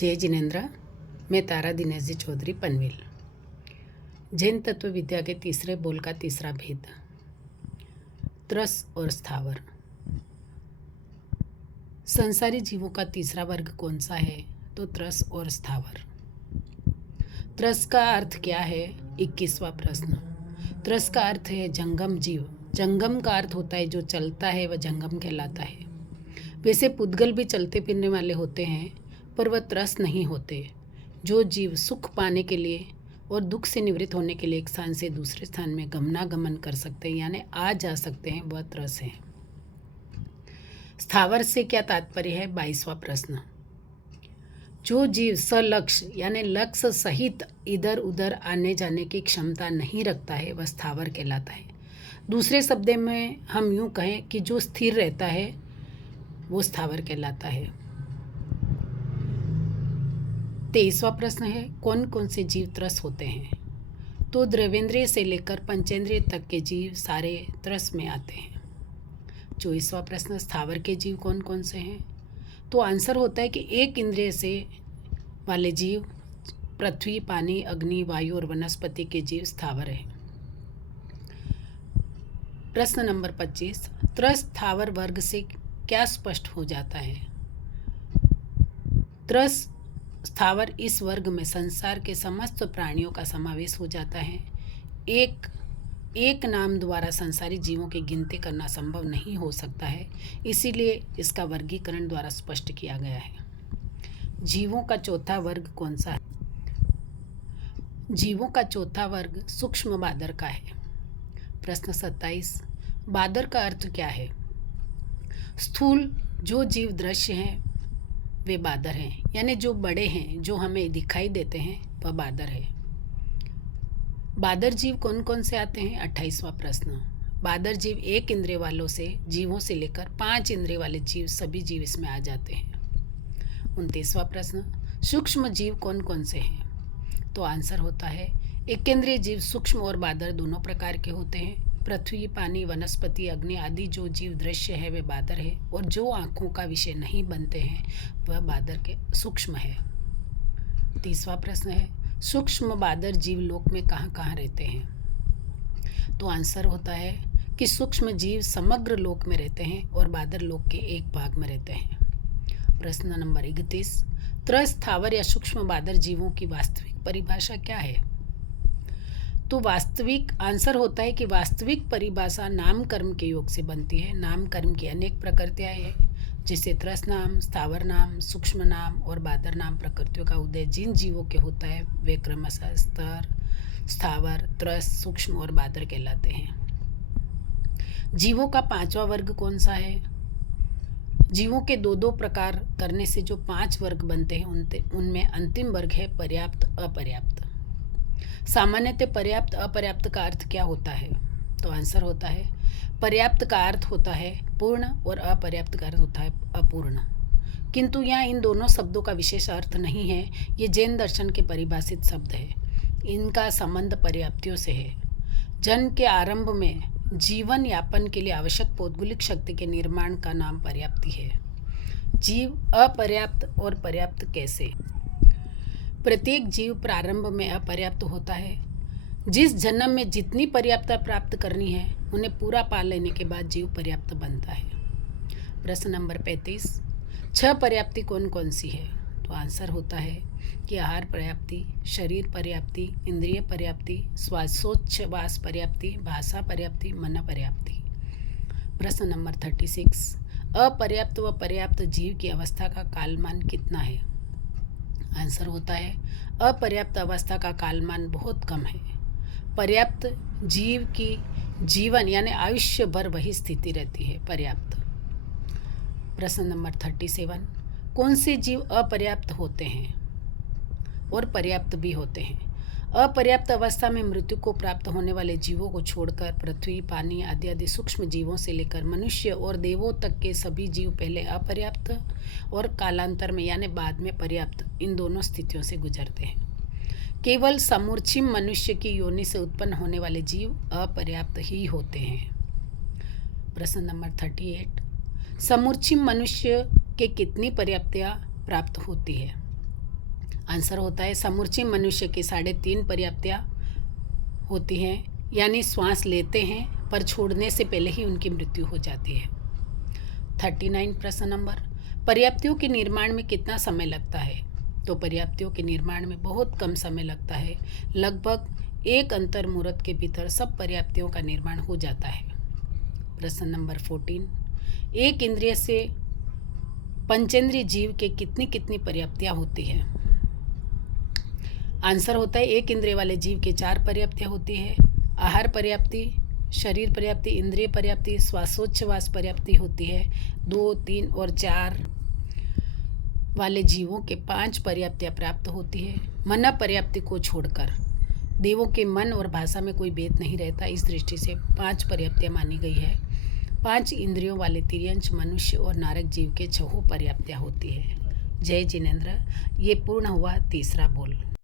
जय जिनेन्द्र। मैं तारा दिनेश जी चौधरी पनवेल। जैन तत्व विद्या के तीसरे बोल का तीसरा भेद, त्रस और स्थावर। संसारी जीवों का तीसरा वर्ग कौन सा है? तो त्रस और स्थावर। त्रस का अर्थ क्या है? 21वां प्रश्न। त्रस का अर्थ है जंगम जीव। जंगम का अर्थ होता है जो चलता है, वह जंगम कहलाता है। वैसे पुद्गल भी चलते फिरने वाले होते हैं, पर वह त्रस नहीं होते। जो जीव सुख पाने के लिए और दुख से निवृत्त होने के लिए एक स्थान से दूसरे स्थान में गमनागमन कर सकते हैं, यानी आ जा सकते हैं, वह त्रस है। स्थावर से क्या तात्पर्य है? 22वां प्रश्न। जो जीव सलक्ष्य यानी लक्ष्य सहित इधर उधर आने जाने की क्षमता नहीं रखता है, वह स्थावर कहलाता है। दूसरे शब्द में हम यूँ कहें कि जो स्थिर रहता है वो स्थावर कहलाता है। 23वां प्रश्न है, कौन कौन से जीव त्रस होते हैं? तो द्रवेंद्रिय से लेकर पंचेंद्रिय तक के जीव सारे त्रस में आते हैं। 24वां प्रश्न, स्थावर के जीव कौन कौन से हैं? तो आंसर होता है कि एक इंद्रिय से वाले जीव पृथ्वी, पानी, अग्नि, वायु और वनस्पति के जीव स्थावर हैं। प्रश्न नंबर 25, त्रस स्थावर वर्ग से क्या स्पष्ट हो जाता है? त्रस स्थावर इस वर्ग में संसार के समस्त प्राणियों का समावेश हो जाता है। एक नाम द्वारा संसारी जीवों की गिनती करना संभव नहीं हो सकता है, इसीलिए इसका वर्गीकरण द्वारा स्पष्ट किया गया है। जीवों का चौथा वर्ग कौन सा है? जीवों का चौथा वर्ग सूक्ष्म बादर का है। प्रश्न 27, बादर का अर्थ क्या है? स्थूल जो जीव दृश्य हैं वे बादर हैं, यानी जो बड़े हैं, जो हमें दिखाई देते हैं, वह बादर है। बादर जीव कौन कौन से आते हैं? 28वां प्रश्न। बादर जीव एक इंद्रिय वालों से जीवों से लेकर 5 इंद्रिय वाले जीव सभी जीव इसमें आ जाते हैं। 29वां प्रश्न, सूक्ष्म जीव कौन कौन से हैं? तो आंसर होता है एकेंद्रिय जीव सूक्ष्म और बादर दोनों प्रकार के होते हैं। पृथ्वी, पानी, वनस्पति, अग्नि आदि जो जीव दृश्य है वे बादर है, और जो आँखों का विषय नहीं बनते हैं वह बादर के सूक्ष्म है। 30वां प्रश्न है, सूक्ष्म बादर जीव लोक में कहाँ कहाँ रहते हैं? तो आंसर होता है कि सूक्ष्म जीव समग्र लोक में रहते हैं और बादर लोक के एक भाग में रहते हैं। प्रश्न नंबर 31, त्रस स्थावर या सूक्ष्म बादर जीवों की वास्तविक परिभाषा क्या है? तो वास्तविक आंसर होता है कि वास्तविक परिभाषा नाम कर्म के योग से बनती है। नाम कर्म की अनेक प्रकृतियाँ हैं, जैसे त्रस नाम, स्थावर नाम, सूक्ष्म नाम और बादर नाम प्रकृतियों का उदय जिन जीवों के होता है वे क्रमशः स्तर, स्थावर, त्रस, सूक्ष्म और बादर कहलाते हैं। जीवों का 5वां वर्ग कौन सा है? जीवों के दो प्रकार करने से जो 5 वर्ग बनते हैं उनमें अंतिम वर्ग है पर्याप्त अपर्याप्त। सामान्यतः पर्याप्त अपर्याप्त का अर्थ क्या होता है? तो आंसर होता है पर्याप्त का अर्थ होता है पूर्ण और अपर्याप्त का अर्थ होता है अपूर्ण। किंतु यहाँ इन दोनों शब्दों का विशेष अर्थ नहीं है, ये जैन दर्शन के परिभाषित शब्द है। इनका संबंध पर्याप्तियों से है। जन्म के आरंभ में जीवन यापन के लिए आवश्यक पौद्गलिक शक्ति के निर्माण का नाम पर्याप्ति है। जीव अपर्याप्त और पर्याप्त कैसे? प्रत्येक जीव प्रारंभ में अपर्याप्त होता है। जिस जन्म में जितनी पर्याप्तता प्राप्त करनी है उन्हें पूरा पा लेने के बाद जीव पर्याप्त बनता है। प्रश्न नंबर 35, 6 पर्याप्ति कौन कौन सी है? तो आंसर होता है कि आहार पर्याप्ति, शरीर पर्याप्ति, इंद्रिय पर्याप्ति, श्वासोच्छ्वास पर्याप्ति, भाषा पर्याप्ति, मन पर्याप्ति। प्रश्न नंबर 36, अपर्याप्त व पर्याप्त जीव की अवस्था का कालमान कितना है? आंसर होता है अपर्याप्त अवस्था का कालमान बहुत कम है। पर्याप्त जीव की जीवन यानी आयुष्य भर वही स्थिति रहती है पर्याप्त। प्रश्न नंबर 37, कौन से जीव अपर्याप्त होते हैं और पर्याप्त भी होते हैं? अपर्याप्त अवस्था में मृत्यु को प्राप्त होने वाले जीवों को छोड़कर पृथ्वी, पानी आदि सूक्ष्म जीवों से लेकर मनुष्य और देवों तक के सभी जीव पहले अपर्याप्त और कालांतर में यानी बाद में पर्याप्त, इन दोनों स्थितियों से गुजरते हैं। केवल समूर्छिम मनुष्य की योनि से उत्पन्न होने वाले जीव अपर्याप्त ही होते हैं। प्रश्न नंबर 38, समूर्छिम मनुष्य के कितनी पर्याप्तता प्राप्त होती है? आंसर होता है समूचे मनुष्य की 3.5 पर्याप्तियाँ होती हैं, यानी श्वास लेते हैं पर छोड़ने से पहले ही उनकी मृत्यु हो जाती है। 39 प्रश्न नंबर, पर्याप्तियों के निर्माण में कितना समय लगता है? तो पर्याप्तियों के निर्माण में बहुत कम समय लगता है। लगभग एक अंतर मुहूर्त के भीतर सब पर्याप्तियों का निर्माण हो जाता है। प्रश्न नंबर 14, एक इंद्रिय से पंचेंद्रिय जीव के कितनी कितनी पर्याप्तियाँ होती हैं? आंसर होता है एक इंद्रिय वाले जीव के 4 पर्याप्तियाँ होती है। आहार पर्याप्ति, शरीर पर्याप्ति, इंद्रिय पर्याप्ति, श्वासोच्छ्वास पर्याप्ति होती है। 2, 3 और 4 वाले जीवों के 5 पर्याप्तियाँ प्राप्त होती है। मन पर्याप्ति को छोड़कर देवों के मन और भाषा में कोई भेद नहीं रहता, इस दृष्टि से 5 पर्याप्तियाँ मानी गई है। 5 इंद्रियों वाले तिर्यंच मनुष्य और नारक जीव के 6 पर्याप्तियाँ होती है। जय जिनेंद्र। ये पूर्ण हुआ तीसरा बोल।